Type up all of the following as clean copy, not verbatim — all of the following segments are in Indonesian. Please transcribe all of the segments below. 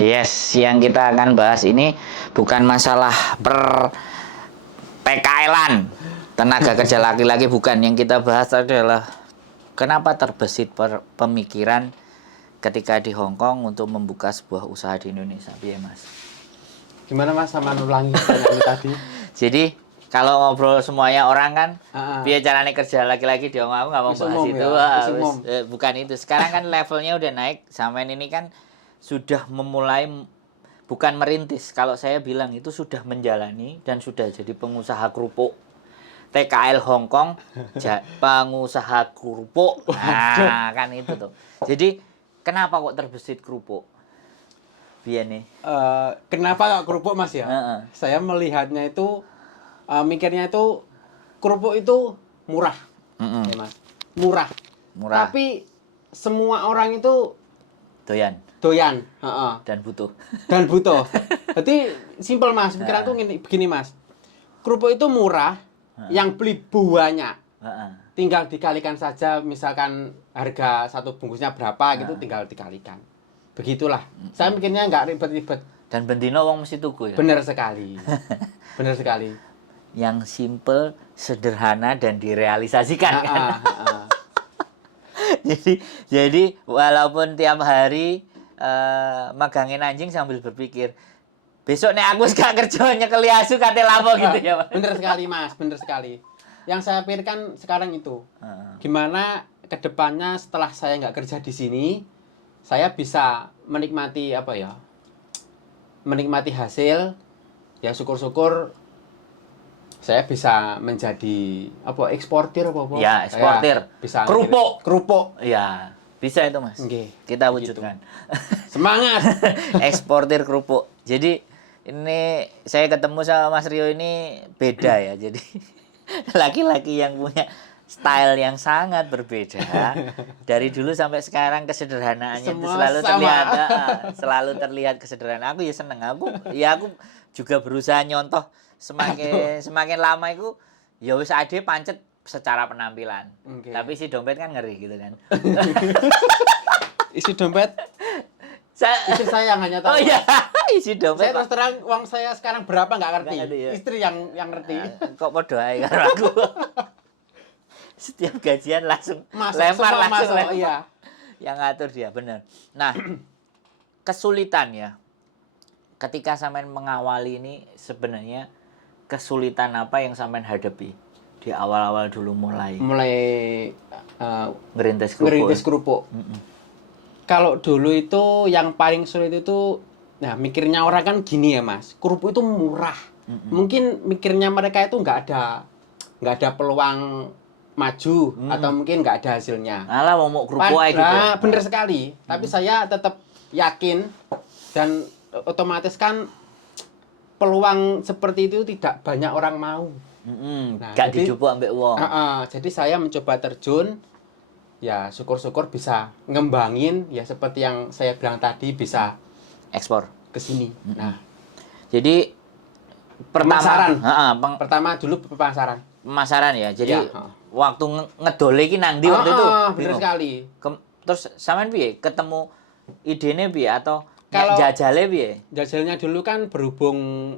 Yes, yang kita akan bahas ini bukan masalah PKL-an tenaga kerja laki-laki, bukan. Yang kita bahas adalah kenapa terbesit pemikiran ketika di Hong Kong untuk membuka sebuah usaha di Indonesia. Iya, Mas. Gimana Mas sama ulangi pertanyaan tadi? Jadi kalau ngobrol semuanya orang kan, biar caranya kerja laki-laki di Hong Kong, aku nggak mau bahas itu. Bukan itu. Sekarang kan levelnya udah naik. Sampean ini kan sudah memulai, bukan merintis. Kalau saya bilang itu sudah menjalani dan sudah jadi pengusaha kerupuk. TKL Hong Kong, pengusaha kerupuk. Nah, kan itu tuh. Jadi kenapa kok terbesit kerupuk? Biar nih. Kenapa kerupuk Mas ya? Saya melihatnya itu, mikirnya itu kerupuk itu murah, ya Mas. Murah. Tapi semua orang itu doyan, dan butuh. Berarti simpel Mas, pikiran tuh begini Mas. Kerupuk itu murah, yang beli banyak. Tinggal dikalikan saja, misalkan harga satu bungkusnya berapa gitu, tinggal dikalikan. Begitulah. Saya mikirnya nggak ribet-ribet. Dan bendino wong mesti tuku ya. Benar sekali. Benar sekali. Yang simple, sederhana dan direalisasikan kan. Jadi walaupun tiap hari magangin anjing sambil berpikir, besok nek aku gak kerja nyekel asu kate lapo gitu ya, Pak. Bener sekali, Mas, bener sekali. Yang saya pikirkan sekarang itu, gimana kedepannya setelah saya nggak kerja di sini, saya bisa menikmati menikmati hasil, ya syukur-syukur saya bisa menjadi eksportir apa? Ya, eksportir. Bisa kerupuk. Ya, bisa itu, Mas. Okay. Kita wujudkan. Gitu. Semangat. Eksportir kerupuk. Jadi ini saya ketemu sama Mas Rio ini beda ya. Jadi laki-laki yang punya style yang sangat berbeda. Dari dulu sampai sekarang kesederhanaannya itu selalu terlihat kesederhanaan. Aku ya seneng. Aku juga berusaha nyontoh. Semakin lama itu ya wis ade pancet secara penampilan. Okay. Tapi isi dompet kan ngeri gitu kan. Isi dompet? Istri saya yang hanya tahu. Oh iya, isi dompet. Saya terus terang uang saya sekarang berapa nggak ngerti. Ya? Istri yang ngerti. Kok podo ae karo aku. Setiap gajian langsung lempar. Iya. Yang ngatur dia, benar. Nah, kesulitan ya. Ketika sampean mengawali ini sebenarnya kesulitan apa yang sampean hadapi di awal-awal dulu mulai ngerintis kerupuk? Kalau dulu itu yang paling sulit itu, nah mikirnya orang kan gini ya Mas, kerupuk itu murah. Mungkin mikirnya mereka itu nggak ada peluang maju atau mungkin nggak ada hasilnya. Alah mau kerupuk aja gitu. Bener sekali. Tapi saya tetap yakin dan otomatis kan peluang seperti itu tidak banyak orang mau. Nah, gak dijupuk ambek wong. Jadi saya mencoba terjun, ya syukur-syukur bisa ngembangin, ya seperti yang saya bilang tadi bisa ekspor ke sini. Nah, jadi pertama dulu pemasaran ya. Jadi waktu ngedole iki nang ndi waktu itu? Benar sekali. Terus sampean piye ketemu idene piye atau kalau jajale piye? Jajalnya dulu kan berhubung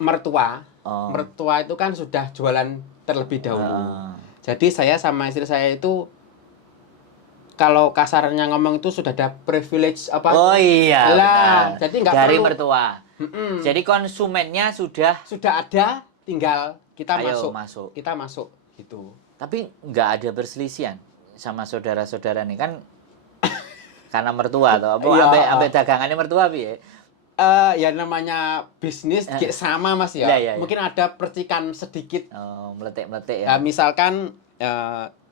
mertua. Mertua itu kan sudah jualan terlebih dahulu. Jadi saya sama istri saya itu kalau kasarnya ngomong itu sudah ada privilege apa? Oh iya. Lah, jadi nggak dari perlu mertua. Jadi konsumennya sudah ada, tinggal kita masuk. Kita masuk gitu. Tapi nggak ada perselisihan sama saudara-saudara nih kan? Karena mertua atau apa? Ambek dagangannya mertua piye? Ya namanya bisnis sama Mas ya. Mungkin ada percikan sedikit. Meletek-meletek ya. Misalkan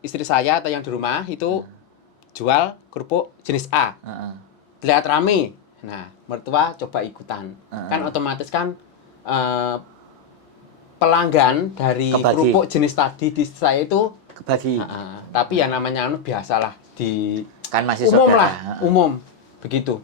istri saya atau yang di rumah itu jual kerupuk jenis A. Lihat rame. Nah, mertua coba ikutan. Kan otomatis kan pelanggan dari kerupuk jenis tadi di saya itu kebagi. Tapi ya namanya biasalah di kan masih umum saudara. Lah, umum begitu.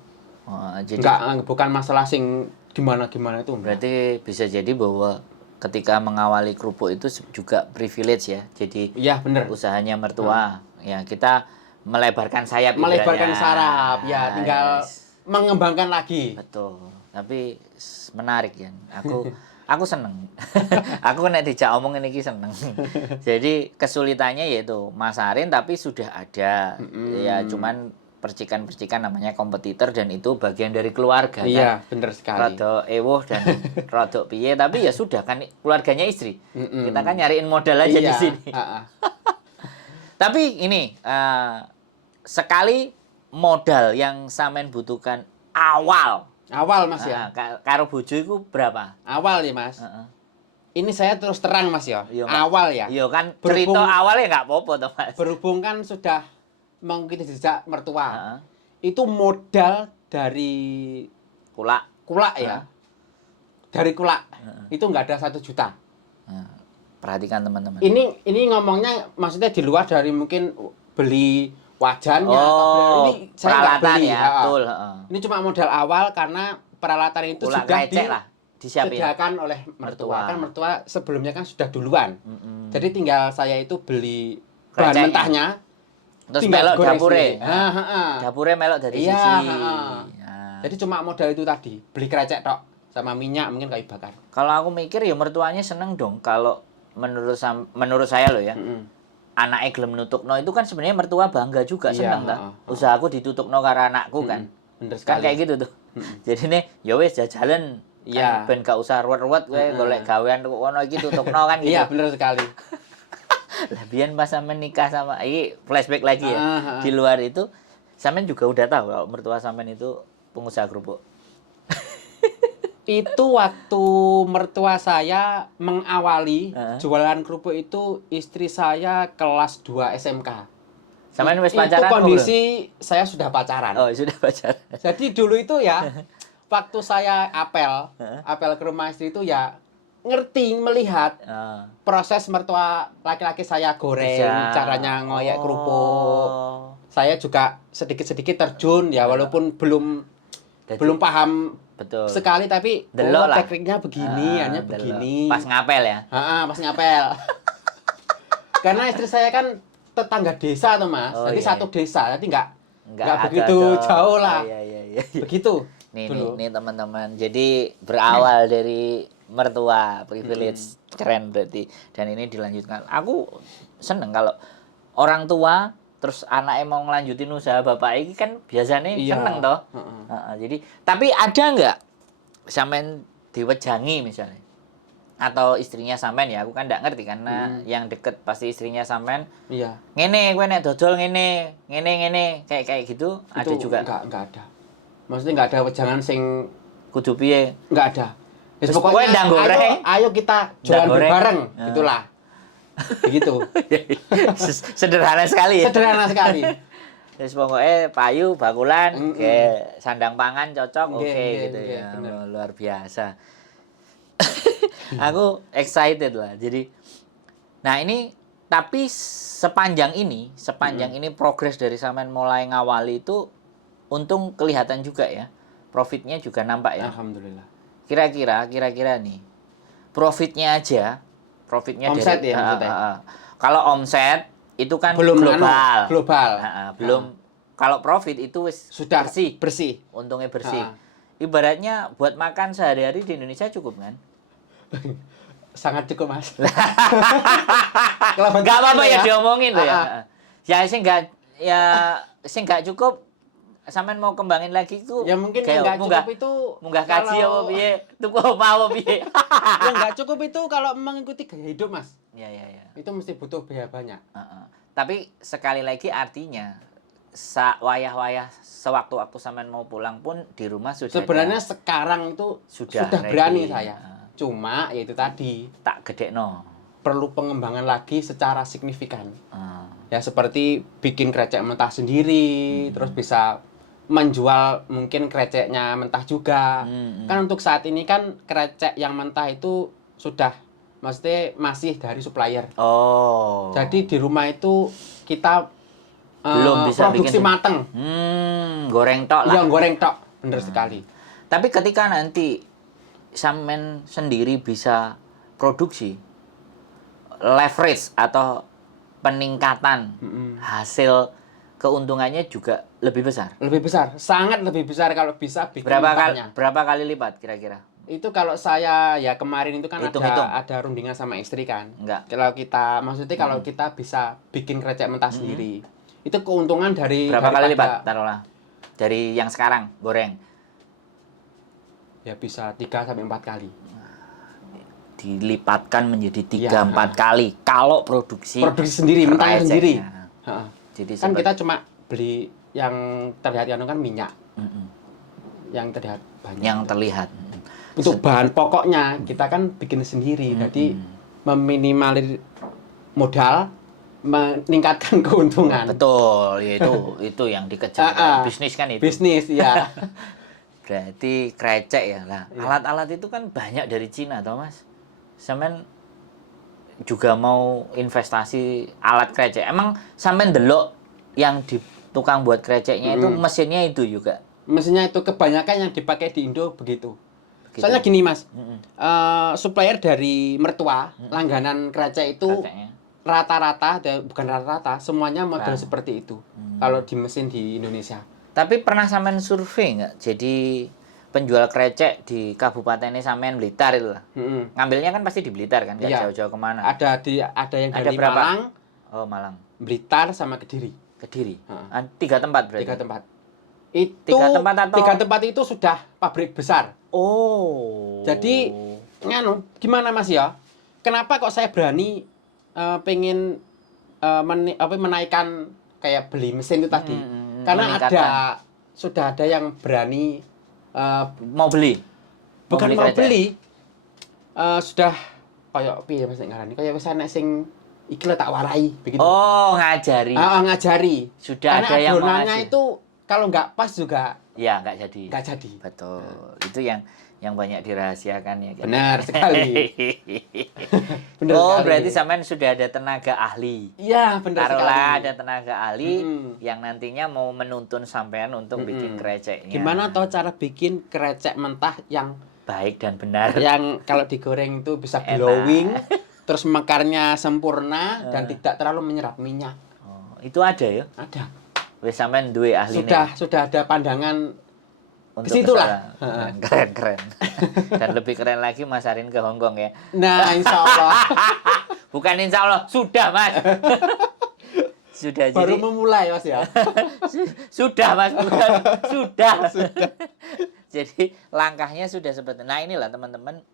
Jadi bukan masalah sing gimana itu. Berarti bisa jadi bahwa ketika mengawali kerupuk itu juga privilege ya. Jadi iya benar. Usahanya mertua. Ya kita melebarkan sayap. Melebarkan sayap. Ya tinggal mengembangkan lagi. Betul. Tapi menarik ya. Aku seneng. Aku nek dijak omong ini seneng. Jadi kesulitannya yaitu masarin tapi sudah ada. Ya cuman percikan-percikan namanya kompetitor dan itu bagian dari keluarga iya, kan. bener sekali. Rada ewuh dan rada piye tapi ya sudah kan keluarganya istri. Kita kan nyariin modal aja di sini. Tapi ini sekali modal yang sampean butuhkan awal Mas ya. Karo bojo iku berapa? Awal ya Mas. Ini saya terus terang Mas ya. Awal ya. Iya kan cerita awalnya nggak apa-apa toh Mas. Berhubung kan sudah mengikuti jejak mertua. Itu modal dari kulak ya. Dari kulak. Itu nggak ada 1 juta. Perhatikan teman-teman. Ini ngomongnya maksudnya di luar dari mungkin beli wajannya ini saya peralatan beli, ya, betul. Ini cuma modal awal karena peralatan itu sudah disediakan oleh mertua. Kan mertua sebelumnya kan sudah duluan. Jadi tinggal saya itu beli bahan mentahnya. Terus melok dapure. Dapure melok dari sisi. Jadi cuma modal itu tadi, beli krecek tok sama minyak mungkin kayu bakar. Kalau aku mikir ya mertuanya seneng dong kalau menurut saya loh ya. Anaknya gelem nutukno itu kan sebenarnya mertua bangga juga seneng ta. Usahaku ditutukno karo anakku kan. Bener sekali. Kan kayak gitu tuh. Jadi nih ya wis jajalan kan ben gak usah ruwet-ruwet kowe golek gawean kono iki tutukno kan gitu. Iya, bener sekali. Lah biyen pas sampean nikah sama ini flashback lagi ya. Di luar itu sampean juga udah tahu kalau mertua sampean itu pengusaha kerupuk. Itu waktu mertua saya mengawali jualan kerupuk itu istri saya kelas 2 SMK. Sampean wis pacaran? Itu kondisi saya sudah pacaran. Oh, sudah pacaran. Jadi dulu itu ya waktu saya apel ke rumah istri itu ya ngerti melihat proses mertua laki-laki saya goreng, caranya ngoyak kerupuk. Saya juga sedikit-sedikit terjun ya walaupun belum paham betul sekali tapi tekniknya begini, hanya begini. Pas ngapel ya? Pas ngapel. Karena istri saya kan tetangga desa tuh Mas, jadi satu desa, jadi nggak begitu jauh lah. Iya. Begitu. Nih teman-teman, jadi berawal dari mertua, privilege, keren berarti. Dan ini dilanjutkan. Aku seneng kalau orang tua terus anaknya mau ngelanjutin usaha bapak ini kan biasanya seneng toh. Jadi tapi ada nggak sampean diwejangi misalnya atau istrinya sampean ya aku kan nggak ngerti karena yang deket pasti istrinya sampean. Iya. Ngene kowe nek dodol ngene kayak gitu itu ada juga. Enggak ada. Maksudnya enggak ada wejangan sing kudu piye? Enggak ada. Ya pokoknya ndang goreng. Ayo kita jualan bareng, gitulah. Begitu. Sederhana sekali ya. Sederhana sekali. Terus pokoknya payu, bakulan, kayak sandang pangan cocok, gitu ya. Luar biasa. Aku excited lah. Jadi, nah ini tapi sepanjang ini progres dari sampean mulai ngawali itu untung kelihatan juga ya. Profitnya juga nampak ya. Alhamdulillah. Kira-kira nih. Profitnya omset dari ya, kalau omset itu kan belum global. Belum. Kalau profit itu sudah bersih. Untungnya bersih. Ibaratnya buat makan sehari-hari di Indonesia cukup kan? Sangat cukup Mas. Enggak apa-apa ya diomongin tuh ya. Ya sing enggak cukup sampean mau kembangin lagi itu ya mungkin yang enggak cukup itu munggah kaji apa piye tuku apa piye. Yang enggak cukup itu kalau mengikuti gaya hidup Mas. Iya. Itu mesti butuh biaya banyak. Tapi sekali lagi artinya wayah-wayah sewaktu-waktu sampean mau pulang pun di rumah sudah sebenarnya sekarang itu sudah berani saya. Cuma ya itu tadi tak gedekno. Perlu pengembangan lagi secara signifikan. Ya seperti bikin krecek mentah sendiri, terus bisa menjual mungkin kreceknya mentah juga. Kan untuk saat ini kan krecek yang mentah itu sudah maksudnya masih dari supplier. Jadi di rumah itu kita belum bisa produksi mateng. Goreng tok lah. Iya, goreng tok. Bener sekali. Tapi ketika nanti sampean sendiri bisa produksi leverage atau peningkatan hasil keuntungannya juga lebih besar. Lebih besar, sangat lebih besar kalau bisa bikin berapa kali lipat kira-kira? Itu kalau saya ya kemarin itu kan Hitung. ada rundingan sama istri kan. Enggak. Kalau kita bisa bikin krecek mentah sendiri, itu keuntungan berapa kali lipat taruhlah dari yang sekarang goreng? Ya bisa 3 sampai 4 kali. Dilipatkan menjadi 3-4 kali kalau produksi sendiri, mentahnya sendiri. Jadi kan kita cuma beli yang terlihat kan minyak. Yang terlihat banyak. Yang terlihat. Untuk bahan pokoknya kita kan bikin sendiri. Jadi meminimalir modal, meningkatkan keuntungan. Betul, itu yang dikejar. Bisnis kan itu. Bisnis, ya. Berarti krecek ya lah. Alat-alat itu kan banyak dari Cina, toh Mas. Sampean juga mau investasi alat krecek. Emang sampean delok yang di tukang buat kreceknya itu mesinnya itu juga. Mesinnya itu kebanyakan yang dipakai di Indo begitu. Soalnya gini Mas, supplier dari mertua, langganan krecek itu rata-rata, bukan rata-rata, semuanya model seperti itu. Kalau di mesin di Indonesia. Tapi pernah sampean survei nggak? Jadi penjual krecek di kabupatennya sampean Blitar itu lah. Ngambilnya kan pasti di Blitar kan, nggak jauh-jauh kemana. Ada yang dari Malang. Oh Malang. Blitar sama Kediri. 3 tempat berarti. 3 tempat. Itu 3 tempat itu sudah pabrik besar. Oh. Jadi gimana Mas ya? Kenapa kok saya berani pengen menaikkan kayak beli mesin itu tadi? Karena sudah ada yang berani mau beli. Bukan mau beli. Sudah kayak piye Mas ngarani? Kayak wis ana sing iki tak warai begitu. Oh, ngajari. Ngajari. Sudah karena ada yang mau adonannya itu kalau nggak pas juga ya nggak jadi. Betul. Itu yang banyak dirahasiakan ya kan. Benar sekali. Berarti sampean sudah ada tenaga ahli. Iya, benar sekali. Taruhlah ada tenaga ahli yang nantinya mau menuntun sampean untuk bikin kreceknya. Gimana toh cara bikin krecek mentah yang baik dan benar. Yang kalau digoreng itu bisa glowing, terus mekarnya sempurna dan tidak terlalu menyerap minyak. Oh, itu ada ya? Ada. Wis sampean duwe ahli Sudah ada pandangan untuk situlah. Keren. Dan lebih keren lagi Mas Arin ke Hongkong ya. Nah, insya Allah. Bukan insya Allah, sudah Mas. Sudah baru memulai Mas ya. Sudah Mas, bukan sudah. Jadi langkahnya sudah seperti. Nah inilah teman-teman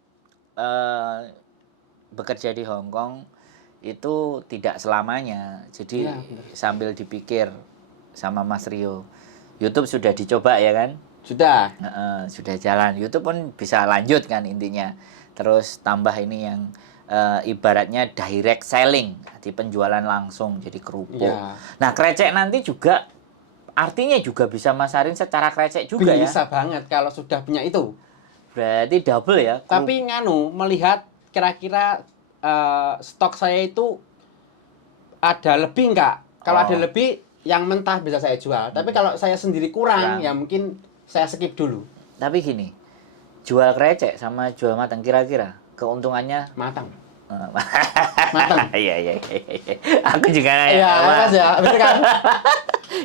bekerja di Hongkong itu tidak selamanya. Jadi sambil dipikir sama Mas Rio, YouTube sudah dicoba ya kan? Sudah jalan. YouTube pun bisa lanjut kan intinya. Terus tambah ini yang ibaratnya direct selling, di penjualan langsung jadi kerupuk. Ya. Nah krecek nanti juga artinya juga bisa masarin secara krecek juga bisa ya. Bisa banget kalau sudah punya itu. Berarti double ya. Tapi melihat kira-kira stok saya itu ada lebih nggak? Kalau ada lebih yang mentah bisa saya jual. Tapi kalau saya sendiri kurang ya mungkin saya skip dulu. Tapi gini, jual krecek sama jual matang kira-kira keuntungannya matang. Matang. Iya. Aku juga nanya. Iya, Mas ya, bener kan?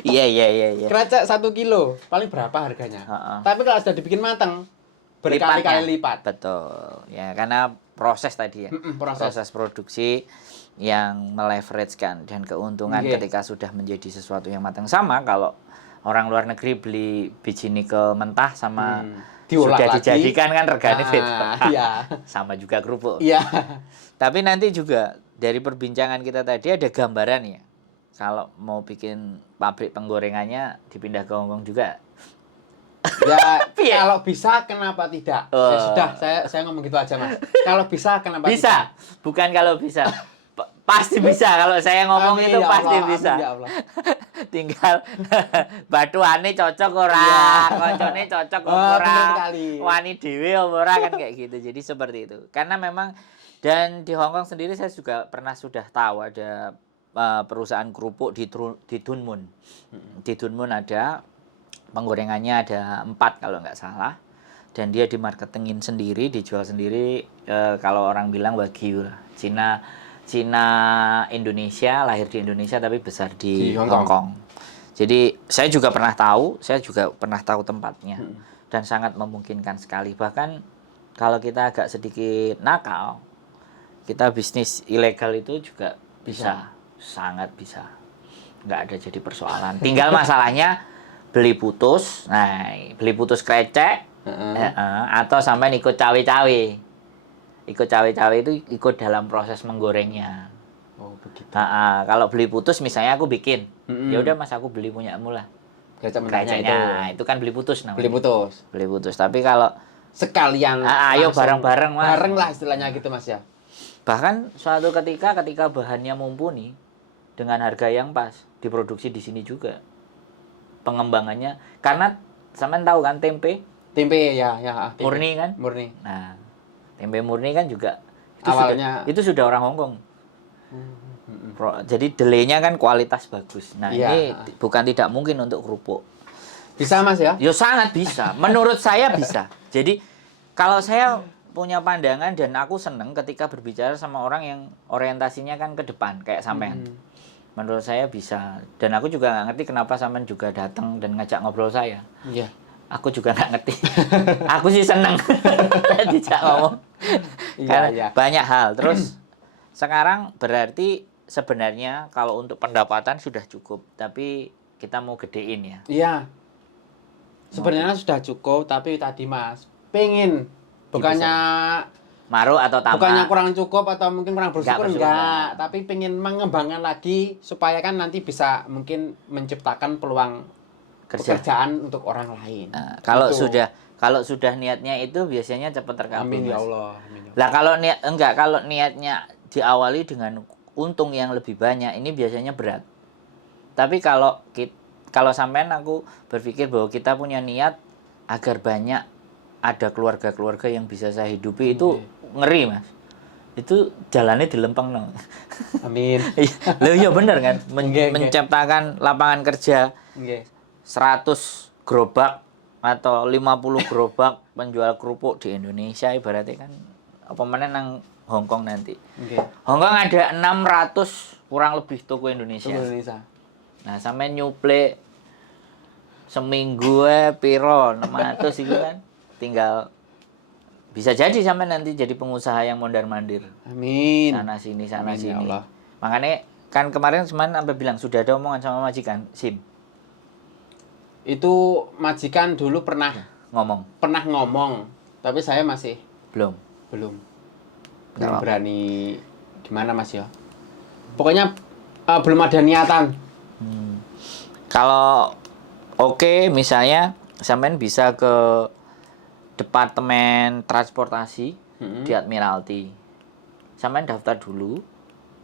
Iya. Krecek 1 kilo, paling berapa harganya? Tapi kalau sudah dibikin matang, berkali-kali lipat. Betul. Ya, karena proses tadi ya. Proses produksi yang meleverage-kan dan keuntungan ketika sudah menjadi sesuatu yang matang. Sama kalau orang luar negeri beli biji nikel mentah sama sudah dijadikan kan regane beda. Iya. Sama juga kerupuk. Iya. Tapi nanti juga dari perbincangan kita tadi ada gambaran ya. Kalau mau bikin pabrik penggorengannya dipindah ke Hongkong juga. Ya, kalau bisa kenapa tidak? Ya sudah, saya ngomong gitu aja, Mas. Kalau bisa kenapa tidak? Bisa. Bukan kalau bisa. Pasti bisa kalau saya ngomong itu pasti bisa. Ya Allah. Tinggal batuane cocok ora, koncone cocok ora, wani dhewe ora kan kayak gitu. Jadi seperti itu. Karena memang dan di Hongkong sendiri saya juga sudah tahu ada perusahaan kerupuk di Dunmun. Di Dunmun ada penggorengannya ada 4 kalau nggak salah. Dan dia dimarketingin sendiri, dijual sendiri. Kalau orang bilang wagyu lah. Cina Indonesia, lahir di Indonesia tapi besar di Hong Kong. Jadi saya juga pernah tahu tempatnya dan sangat memungkinkan sekali. Bahkan kalau kita agak sedikit nakal, kita bisnis ilegal itu juga bisa. Sangat bisa. Nggak ada jadi persoalan. Tinggal masalahnya beli putus krecek, atau sampai ikut cawe-cawe. Ikut cawe-cawe itu ikut dalam proses menggorengnya. Oh, begitu. Kalau beli putus misalnya aku bikin, ya udah Mas aku beli punyamu lah. Kreceknya itu kan beli putus namanya. Beli putus. Tapi kalau sekalian ayo bareng-bareng Mas. Bareng lah istilahnya gitu Mas ya. Bahkan suatu ketika bahannya mumpuni dengan harga yang pas, diproduksi di sini juga. Pengembangannya karena sampean tahu kan tempe ya tempe. Murni kan? Murni. Nah, tempe murni kan juga itu sudah orang Hongkong. Jadi delaynya kan kualitas bagus. Nah, ini bukan tidak mungkin untuk kerupuk. Bisa Mas ya? Ya sangat bisa. Menurut saya bisa. Jadi kalau saya punya pandangan dan aku seneng ketika berbicara sama orang yang orientasinya kan ke depan kayak sampean. Menurut saya bisa. Dan aku juga nggak ngerti kenapa sampean juga datang dan ngajak ngobrol saya. Iya. Aku juga nggak ngerti. Aku sih seneng dijak ngomong. Karena banyak hal. Terus sekarang berarti sebenarnya kalau untuk pendapatan sudah cukup, tapi kita mau gedein ya. Iya. Sebenarnya sudah cukup, tapi tadi Mas pengen bukannya maru atau tamak. Bukannya kurang cukup atau mungkin kurang bersyukur enggak, tapi pengen mengembangkan lagi supaya kan nanti bisa mungkin menciptakan peluang pekerjaan untuk orang lain. Nah, kalau sudah niatnya itu biasanya cepat terkabul. Amin ya Allah. Lah kalau niatnya diawali dengan untung yang lebih banyak, ini biasanya berat. Tapi kalau sampean aku berpikir bahwa kita punya niat agar banyak ada keluarga-keluarga yang bisa saya hidupi, itu ngeri Mas. Itu jalannya dilempeng no. Amin. Loh iya bener kan, menciptakan lapangan kerja. 100 gerobak atau 50 gerobak penjual kerupuk di Indonesia ibaratnya kan apa mana nang Hongkong nanti. Hongkong ada 600 kurang lebih toko Indonesia. Nah, sampai nyuplek seminggu piro 600 itu kan tinggal bisa jadi sampai nanti jadi pengusaha yang mondar-mandir. Amin. Sana sini. Ya, makanya kan kemarin sampai bilang sudah ada omongan sama majikan SIM. Itu majikan dulu pernah ngomong, tapi saya masih belum berani gimana Mas ya. Pokoknya belum ada niatan. Kalau misalnya sampean bisa ke Departemen Transportasi di Admiralty. Sampean daftar dulu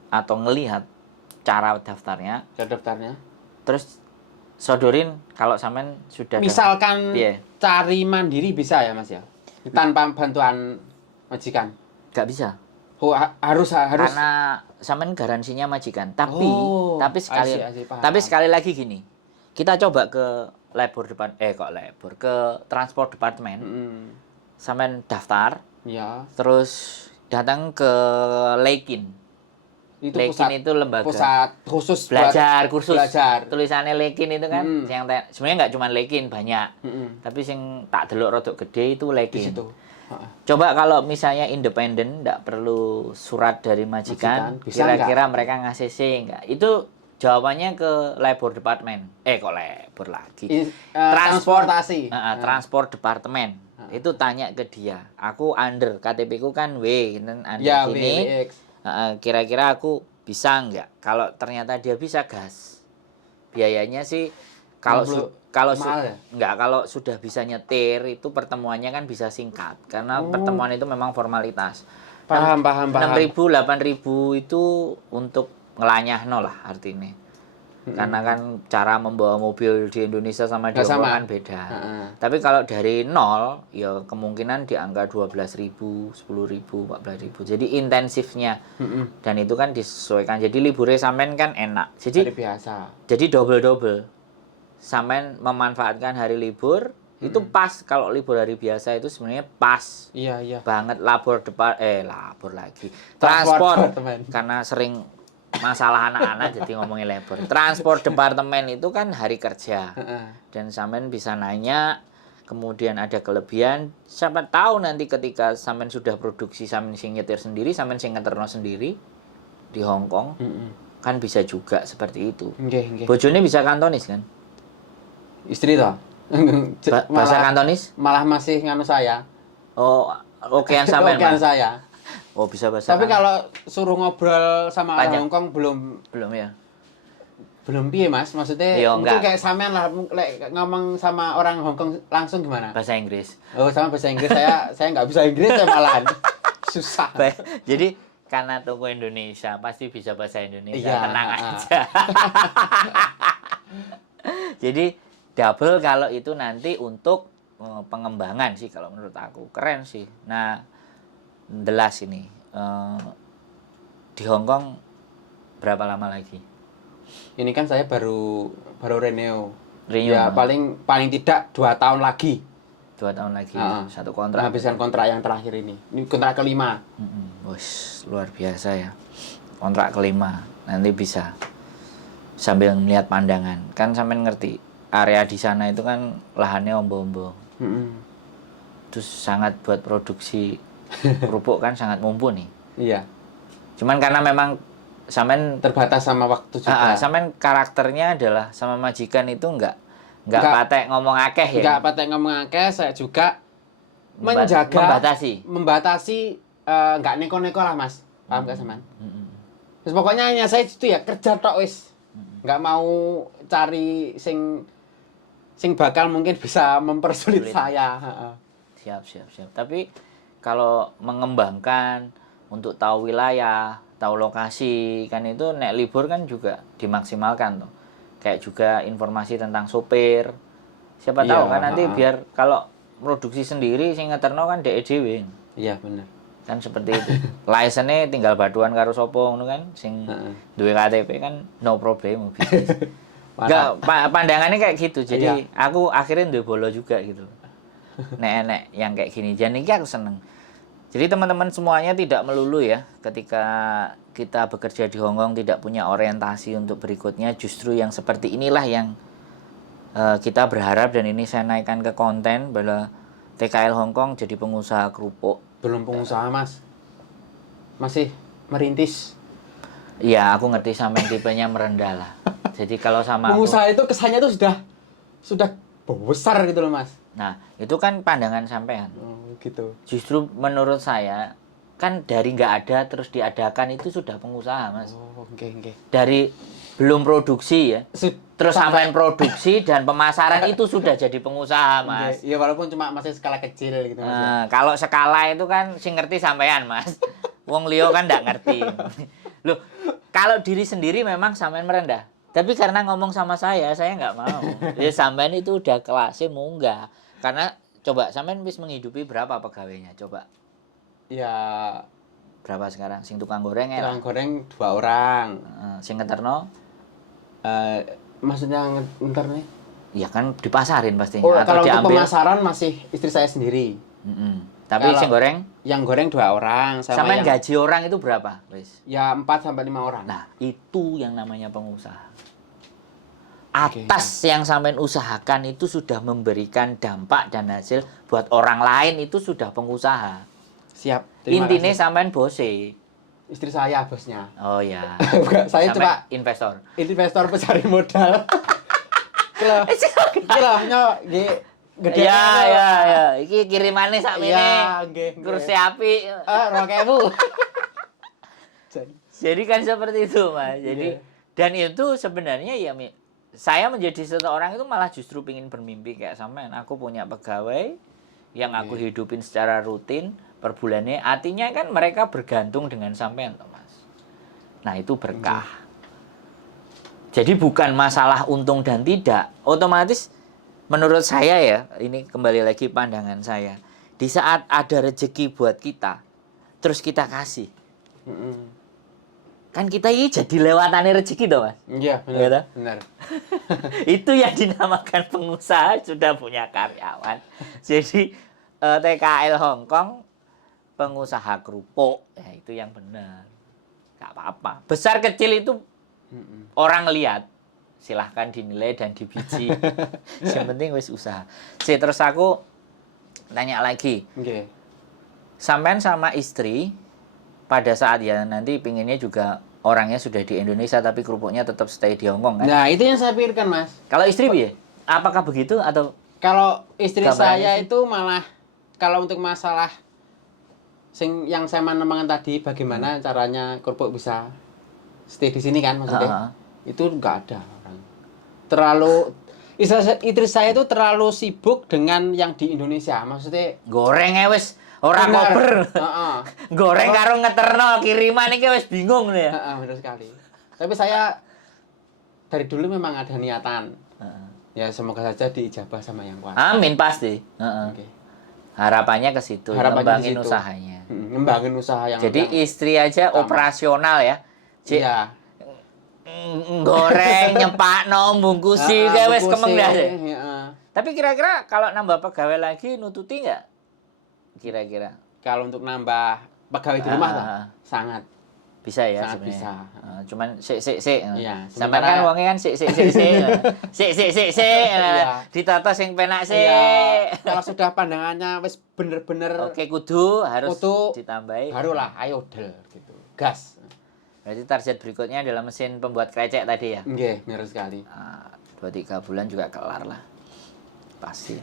atau ngelihat cara daftarnya. Terus sodorin kalau sampean sudah misalkan cari mandiri bisa ya Mas ya, tanpa bantuan majikan. Nggak bisa. Harus karena sampean garansinya majikan. Tapi sekali lagi gini, kita coba ke ke transport department. Sampean daftar terus datang ke Lekin. Itu Lekin itu lembaga pusat khusus kursus belajar. Tulisannya Lekin itu kan yang sebenarnya nggak cuma Lekin, banyak. Tapi yang tak delok rodok gede itu Lekin. Coba kalau misalnya independen, nggak perlu surat dari majikan, kira-kira mereka ngasih nggak? Itu jawabannya ke labor department. Kok labor lagi? Transportasi. Transport department. Itu tanya ke dia. Aku under KTP ku kan W, under gini. Kira-kira aku bisa nggak? Kalau ternyata dia bisa, gas. Biayanya sih kalau sudah bisa nyetir itu pertemuannya kan bisa singkat karena pertemuan itu memang formalitas. Paham. 6.000 8.000 itu untuk ngelanyah lah artinya. Karena kan cara membawa mobil di Indonesia sama di Hongkong kan beda. Tapi kalau dari nol ya kemungkinan di angka 12.000, 10.000, 14.000. Jadi intensifnya. Dan itu kan disesuaikan. Jadi liburnya sampean kan enak. Jadi biasa. Jadi double. Sampean memanfaatkan hari libur itu pas. Kalau libur hari biasa itu sebenarnya pas. Iya. Banget labor lagi. Transport karena sering masalah anak-anak jadi ngomongin labor. Transport departemen itu kan hari kerja. Dan sampean bisa nanya, kemudian ada kelebihan, siapa tahu nanti ketika sampean sudah produksi, sampean sing nyetir sendiri, sampean sing ngeterno sendiri di Hong Kong. Kan bisa juga seperti itu. Bojone bisa Kantonis kan? Istri toh. Bahasa Kantonis? Malah masih nganu saya. Oh, okean sampean. Okean saya. Oh, bisa bahasa. Tapi kalau suruh ngobrol sama orang Hong Kong belum ya. Belum piye Mas? Maksudnya itu kayak sampean lah ngomong sama orang Hong Kong langsung gimana? Bahasa Inggris. Oh, sama bahasa Inggris. saya nggak bisa Inggris ya malahan. Susah. Jadi karena toko Indonesia pasti bisa bahasa Indonesia, iya, tenang aja. Jadi double kalau itu nanti untuk pengembangan sih kalau menurut aku keren sih. Nah, jelas ini di Hong Kong berapa lama lagi? Ini kan saya baru renew. Ya paling tidak 2 tahun lagi. 2 tahun lagi, satu kontrak. Menghabiskan kontrak yang terakhir ini. Ini kontrak kelima. Wih, luar biasa ya. Kontrak kelima, nanti bisa sambil melihat pandangan. Kan sampai ngerti, area di sana itu kan lahannya ombo-ombo. Terus sangat buat produksi kerupuk kan sangat mumpuni. Iya. Cuman karena memang sampean terbatas sama waktu juga. Sampean karakternya adalah sama majikan itu enggak patek ngomong akeh ya. Enggak patek ngomong akeh, saya juga membatasi enggak neko-neko lah Mas. Paham enggak sampean? Terus pokoknya hanya saya itu ya kerja tok wis. Enggak mau cari sing bakal mungkin bisa mempersulit saya. Siap. Tapi kalau mengembangkan untuk tahu wilayah, tahu lokasi, kan itu nek libur kan juga dimaksimalkan tuh. Kayak juga informasi tentang sopir. Siapa tahu kan nanti biar kalau produksi sendiri sing ngeterno kan dhek dhewe. Iya, bener. Kan seperti itu. License-nya tinggal baduan karo sapa ngono kan sing duwe KTP kan no problem bisnis. Enggak, pandangannya kayak gitu. Jadi aku akhirnya duwe bolo juga gitu. Nek yang kayak gini. Jadi aku seneng. Jadi teman-teman semuanya tidak melulu ya ketika kita bekerja di Hong Kong tidak punya orientasi untuk berikutnya, justru yang seperti inilah yang kita berharap, dan ini saya naikkan ke konten bahwa TKL Hong Kong jadi pengusaha kerupuk. Belum pengusaha Mas, masih merintis. Iya, aku ngerti sampean tipenya merendah lah. Jadi kalau sama pengusaha itu kesannya tuh sudah besar gitu loh Mas. Nah, itu kan pandangan sampean. Gitu. Justru menurut saya kan dari nggak ada terus diadakan itu sudah pengusaha Mas. Oke. Dari belum produksi ya, terus sampai produksi dan pemasaran itu sudah jadi pengusaha Mas. Iya, walaupun cuma masih skala kecil gitu Mas. Kalau skala itu kan sing ngerti sampean Mas. Wong liya kan nggak ngerti. Loh, kalau diri sendiri memang sampean merendah. Tapi karena ngomong sama saya nggak mau. Ya sampean itu udah kelasnya munggah. Karena coba sampean bisa menghidupi berapa pegawainya? Coba. Ya berapa sekarang? Sing tukang goreng ya? Tukang goreng 2 orang. Sing ngeterno? Maksudnya ngeterno? Ya kan dipasarin pastinya. Atau kalau untuk pemasaran masih istri saya sendiri. Tapi sing goreng? Yang goreng 2 orang. Sampean gaji orang itu berapa? Wis. Ya 4-5 orang. Nah, itu yang namanya pengusaha. Atas yang sampean usahakan itu sudah memberikan dampak dan hasil buat orang lain, itu sudah pengusaha. Siap. Intinya sampean bose. Istri saya bosnya. Oh ya. Saya cuma investor. Investor pencari modal. Kilo gede. Ya. Iki kirimane sakmene. Ya, nggih. Kursi api. 2000. Jadi kan seperti itu, Mas. Jadi dan itu sebenarnya ya saya menjadi seseorang itu malah justru ingin bermimpi kayak sampean. Aku punya pegawai yang aku hidupin secara rutin per bulannya. Artinya kan mereka bergantung dengan sampean, Mas. Nah, itu berkah. Jadi bukan masalah untung dan tidak. Otomatis menurut saya ya, ini kembali lagi pandangan saya. Di saat ada rezeki buat kita, terus kita kasih. Kan kita ini jadi lewatannya rezeki toh Mas? Iya, benar. Benar. Itu yang dinamakan pengusaha sudah punya karyawan. Jadi TKL Hong Kong pengusaha kerupuk, ya itu yang benar. nggak apa-apa. Besar kecil itu orang lihat, silahkan dinilai dan dibiji. Yang penting wis usaha. Terus aku tanya lagi. Okay. Sampean sama istri pada saat ya nanti pinginnya juga orangnya sudah di Indonesia tapi kerupuknya tetap stay di Hongkong kan? Nah, itu yang saya pikirkan, Mas. Kalau istri piye? Apakah begitu atau kalau istri saya itu malah kalau untuk masalah yang saya menemukan tadi bagaimana caranya kerupuk bisa stay di sini kan maksudnya. Itu enggak ada orang. Terlalu istri saya itu terlalu sibuk dengan yang di Indonesia. Maksudnya goreng wis ora kober. Goreng karo ngeterno kiriman iki wis bingung nih ya. Benar sekali. Tapi saya dari dulu memang ada niatan. Ya semoga saja diijabah sama yang kuasa. Amin pasti. Okay. Harapannya ke situ, ngembangin usahanya. Ngembangin usaha yang jadi istri aja utama. Operasional ya. Iya. Goreng, nyepakno, bungkusi kayak wis kemeng dah. Tapi kira-kira kalau nambah pegawai lagi nututi nggak? Kira-kira. Kalau untuk nambah pegawai di rumah sangat bisa ya sangat bisa. Cuman sik. Iya, sampai kan wonge kan sik. Ditata sing penak sik. Iya. Kalau sudah pandangannya wis bener-bener oke kudu harus ditambahi. Barulah ayo del gitu. Gas. Berarti target berikutnya adalah mesin pembuat krecek tadi ya? Nggih, benar sekali. 2-3 bulan juga kelar lah. Pasti.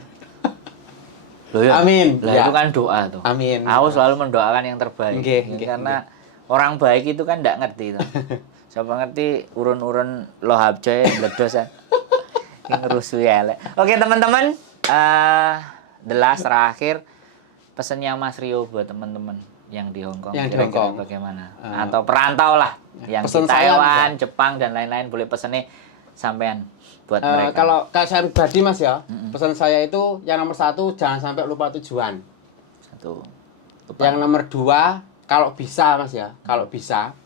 Loh ya? Amin. Lah ya. Itu kan doa tuh. Amin. Aku selalu mendoakan yang terbaik. Karena orang baik itu kan enggak ngerti tuh. Siapa ngerti urun-urun lohab coy bledos ya. Ngerusuh ya. Oke, teman-teman, the last terakhir pesennya Mas Rio buat teman-teman yang di Hongkong. Yang di Hongkong bagaimana? Atau perantau lah yang di Taiwan, Jepang dan lain-lain boleh pesennya sampean buat mereka. Kalau saya pribadi Mas ya, pesan saya itu yang nomor 1 jangan sampai lupa tujuan. Yang nomor 2 kalau bisa Mas ya, kalau bisa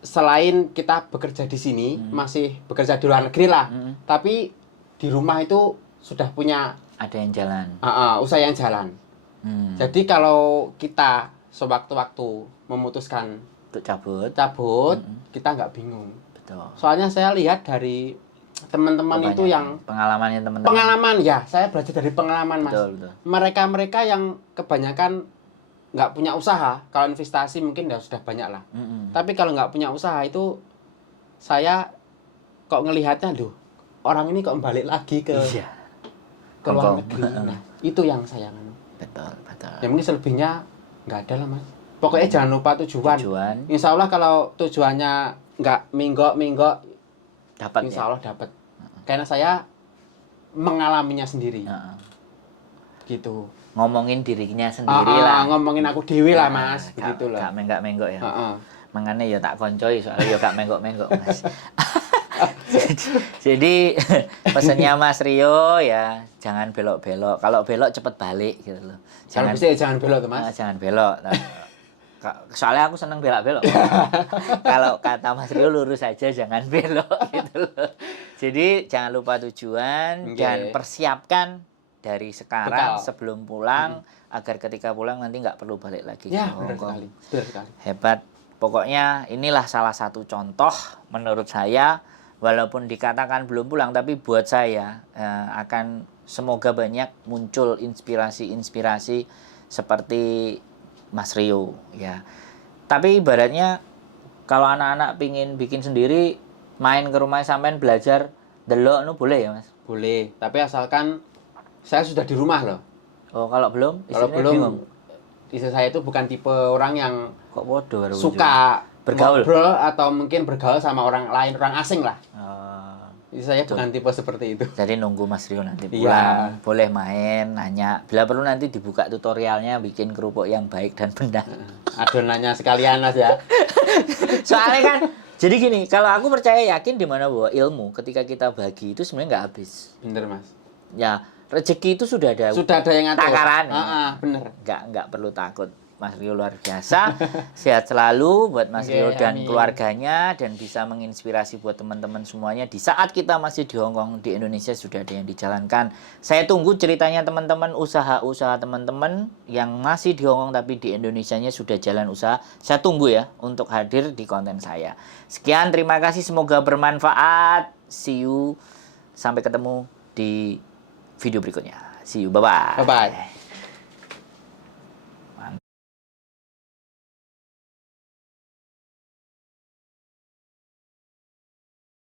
selain kita bekerja di sini, masih bekerja di luar negeri lah, tapi di rumah itu sudah punya ada yang jalan. Usaha yang jalan. Jadi kalau kita sewaktu-waktu memutuskan untuk cabut, kita nggak bingung. Betul. Soalnya saya lihat dari teman-teman itu yang pengalamannya teman-teman. Pengalaman ya, saya belajar dari pengalaman Mas. Betul. Mereka yang kebanyakan nggak punya usaha, kalau investasi mungkin sudah banyak lah. Tapi kalau nggak punya usaha itu saya kok ngelihatnya, orang ini kok balik lagi ke luar negeri. Nah, itu yang saya betul. Ya mungkin selebihnya nggak ada lah Mas. Pokoknya jangan lupa tujuan. Insya Allah kalau tujuannya nggak minggok dapat. Insya Allah dapat. Karena saya mengalaminya sendiri. Gitu. Ngomongin dirinya sendiri lah. Ngomongin aku dewi lah Mas. Begitu lah. Gak menggok ya. Mangane ya tak koncoi soalnya ya gak menggok Mas. Jadi pesannya Mas Rio ya jangan belok-belok. Kalau belok cepet balik gitu loh. Kalau bisa ya jangan belok tuh Mas. Jangan belok. Soalnya aku seneng belok-belok. Kalau kata Mas Rio lurus aja jangan belok gitu loh. Jadi jangan lupa tujuan dan persiapkan dari sekarang sebelum pulang agar ketika pulang nanti nggak perlu balik lagi ya, ke Hongkong. Benar sekali. Hebat. Pokoknya inilah salah satu contoh menurut saya, walaupun dikatakan belum pulang tapi buat saya akan semoga banyak muncul inspirasi seperti Mas Rio ya. Tapi ibaratnya kalau anak-anak pingin bikin sendiri, main ke rumah sampean belajar delok boleh ya Mas? Boleh, tapi asalkan saya sudah di rumah loh. Oh, kalau belum? Istri saya itu bukan tipe orang yang kok bodoh suka bergaul atau mungkin bergaul sama orang lain, orang asing lah. Istri saya bukan tipe seperti itu. Jadi nunggu Mas Rio nanti pulang, boleh main, nanya. Bila perlu nanti dibuka tutorialnya bikin kerupuk yang baik dan benar. Adonannya sekalian Mas ya. Soalnya kan jadi gini, kalau aku percaya yakin di mana bahwa ilmu ketika kita bagi itu sebenarnya nggak habis. Bener Mas. Ya, rezeki itu sudah ada yang ngatur. Takaran. Bener. Nggak perlu takut. Mas Rio luar biasa. Sehat selalu buat Mas Rio dan amin. keluarganya, dan bisa menginspirasi buat teman-teman semuanya. Di saat kita masih di Hong Kong, di Indonesia sudah ada yang dijalankan. Saya tunggu ceritanya teman-teman, usaha-usaha teman-teman yang masih di Hong Kong tapi di Indonesianya sudah jalan usaha. Saya tunggu ya untuk hadir di konten saya. Sekian, terima kasih, semoga bermanfaat. See you, sampai ketemu di video berikutnya. See you, bye-bye. Bye-bye.